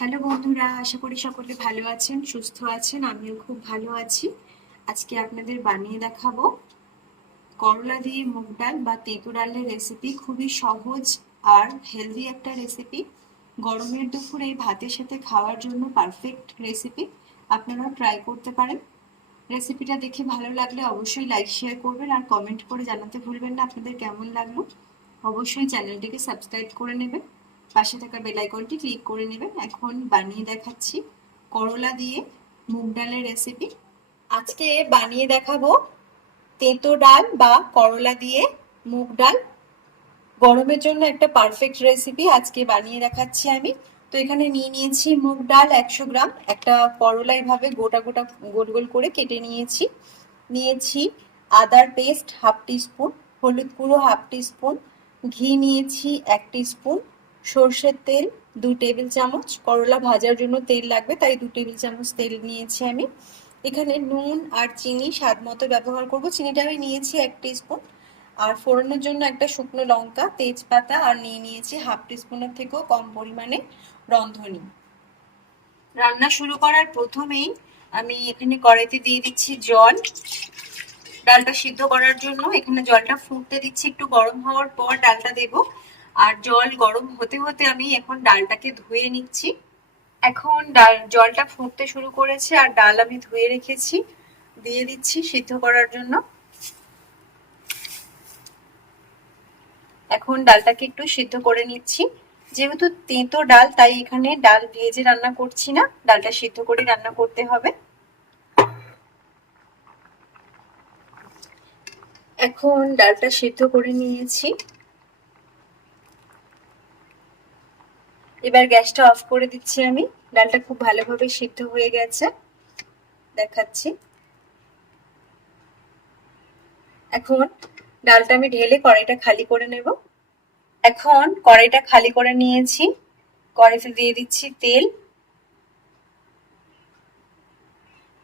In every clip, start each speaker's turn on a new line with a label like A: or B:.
A: Hello বন্ধুরা, আশা করি সকলে ভালো আছেন, সুস্থ আছেন, আমিও খুব ভালো আছি। আজকে আপনাদের বানিয়ে দেখাবো করলা দিয়ে মুগ ডাল বা তেঁতু ডালের রেসিপি খুবই সহজ আর হেলদি একটা রেসিপি গরমের দুপুরে ভাতের সাথে খাওয়ার জন্য পারফেক্ট রেসিপি আপনারা ট্রাই করতে পারেন। রেসিপিটা দেখে ভালো লাগলে অবশ্যই লাইক শেয়ার করবেন আর কমেন্ট করে জানাতে ভুলবেন না। আপনাদের কেমন লাগল? অবশ্যই চ্যানেলটিকে সাবস্ক্রাইব করে নেবেন। পাশে থাকা বেল আইকনটি ক্লিক করে নেবেন। এখন বানিয়ে দেখাচ্ছি করলা দিয়ে মুগ ডালের রেসিপি আজকে বানিয়ে দেখাবো তেঁতো ডাল বা করলা দিয়ে মুগ ডাল। গরমের জন্য একটা পারফেক্ট রেসিপি আজকে বানিয়ে দেখাচ্ছি আমি। তো এখানে নিয়ে নিয়েছি মুগ ডাল একশো গ্রাম। একটা করলা এভাবে গোটা গোটা গোল গোল করে কেটে নিয়েছি। নিয়েছি আদার পেস্ট হাফ টিস্পুন হলুদ গুঁড়ো হাফ টিস্পুন ঘি নিয়েছি এক টিস্পুন সর্ষের তেল দু টেবিল চামচ। করলা ভাজার জন্য তেল লাগবে, তাই দু টেবিল চামচ তেল নিয়েছি আমি। এখানে নুন আর চিনি স্বাদ মতো ব্যবহার করব। চিনিটা আমি নিয়েছি এক স্পুন আর ফোড়নের জন্য একটা শুকনো লঙ্কা, তেজপাতা, আর নিয়ে নিয়েছি হাফ টিস্পুনের থেকেও কম পরিমাণে রন্ধনি। রান্না শুরু করার প্রথমেই আমি এখানে কড়াইতে দিয়ে দিচ্ছি জল। ডালটা সিদ্ধ করার জন্য এখানে জলটা ফুটতে দিচ্ছি একটু গরম হওয়ার পর ডালটা দেবো। আর জল গরম হতে হতে আমি এখন ডালটাকে ধুয়ে নিচ্ছি। এখন ডাল, জলটা ফুটতে শুরু করেছে আর ডাল আমি ধুয়ে রেখেছি, দিয়ে দিচ্ছি সিদ্ধ করার জন্য। এখন ডালটাকে একটু সিদ্ধ করে নিচ্ছি। যেহেতু তেঁতো ডাল, তাই এখানে ডাল ভেজে রান্না করছি না। ডালটা সিদ্ধ করে রান্না করতে হবে। এখন ডালটা সিদ্ধ করে নিয়েছি। এবার গ্যাসটা অফ করে দিচ্ছি আমি। ডালটা খুব ভালোভাবে সিদ্ধ হয়ে গেছে। দেখাচ্ছি। এখন ডালটা আমি ঢেলে কড়াইটা খালি করে নেব। এখন কড়াইটা খালি করে নিয়েছি। কড়াইতে দিয়ে দিচ্ছি তেল।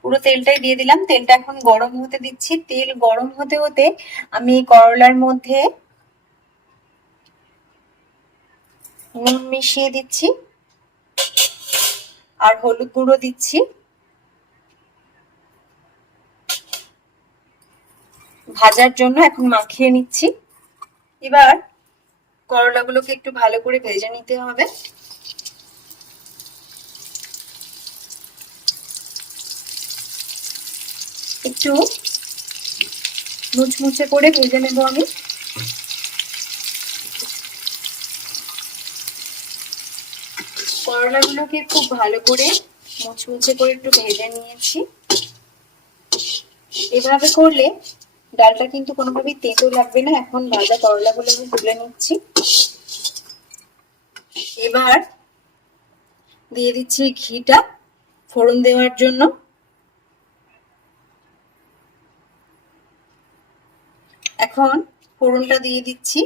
A: পুরো তেলটাই দিয়ে দিলাম। তেলটা এখন গরম হতে দিচ্ছি। তেল গরম হতে হতে আমি করলার মধ্যে নুন মিশিয়ে দিচ্ছি। আর হলুদ গুঁড়ো দিচ্ছি। ভাজার জন্য এখন মাখিয়ে নিচ্ছি। এবার করলাগুলোকে একটু ভালো করে ভেজে নিতে হবে। একটু মুচমুচে করে ভেজে নেব আমি। করলাগুলোকে খুব ভালো করে মুচমুচে করে একটু ভেজে নিয়েছি। এভাবে করলে ডালটা কিন্তু কোনোভাবেই তেঁতো লাগবে না। এখন ভাজা করলাগুলো আমি তুলে নিচ্ছি। এবার দিয়ে দিচ্ছি ঘিটা ফোড়ন দেওয়ার জন্য। এখন ফোড়নটা দিয়ে দিচ্ছি।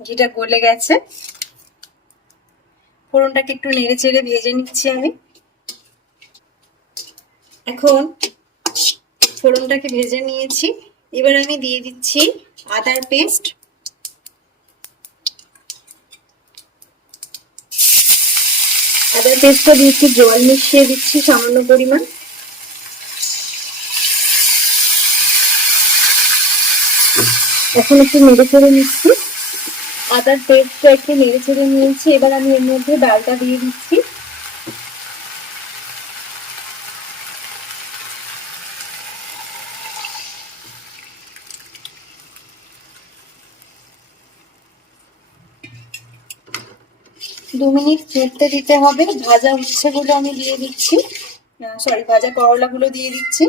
A: ঘিটা গলে গেছে। ফোড়নটাকে একটু নেড়ে চেড়ে ভেজে নিচ্ছি আমি। এখন ফোড়নটাকে ভেজে নিয়েছি। এবার আমি দিয়ে দিচ্ছি আদার পেস্ট। আদার পেস্টটা দিয়েছি জল মিশিয়ে দিচ্ছি সামান্য পরিমাণ। এখন একটু নেড়ে চেড়ে নিচ্ছি। আদার পেস্টটা একটু নেড়ে চেড়ে নিয়েছি। এবার আমি এর মধ্যে ডালটা দিয়ে দিচ্ছি। দু মিনিট ফুটতে দিতে হবে। ভাজা উচ্ছেগুলো আমি দিয়ে দিচ্ছি। সরি ভাজা করলাগুলো দিয়ে দিচ্ছি।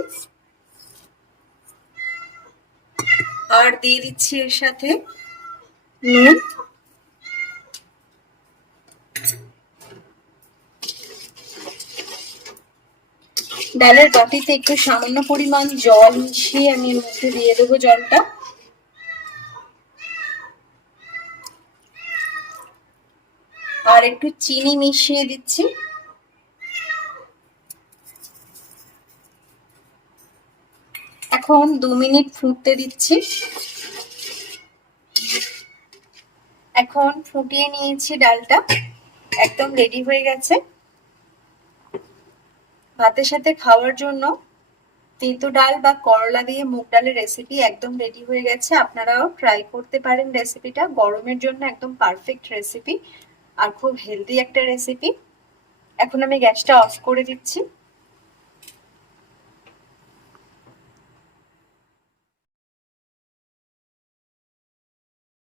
A: আর দিয়ে দিচ্ছি এর সাথে নুন ডালের বাটিতে একটু সামান্য পরিমাণ জল মিশিয়ে আমি এর মধ্যে দিয়ে দেবো জলটা। আর একটু চিনি মিশিয়ে দিচ্ছি। এখন দু মিনিট ফুটতে দিচ্ছি। এখন ফুটিয়ে নিয়েছি ডালটা। একদম রেডি হয়ে গেছে। ভাতের সাথে খাওয়ার জন্য তেঁতো ডাল বা করলা দিয়ে মুগ ডালের রেসিপি একদম রেডি হয়ে গেছে। আপনারাও ট্রাই করতে পারেন রেসিপিটা গরমের জন্য একদম পারফেক্ট রেসিপি আর খুব হেলদি একটা রেসিপি এখন আমি গ্যাসটা অফ করে দিচ্ছি।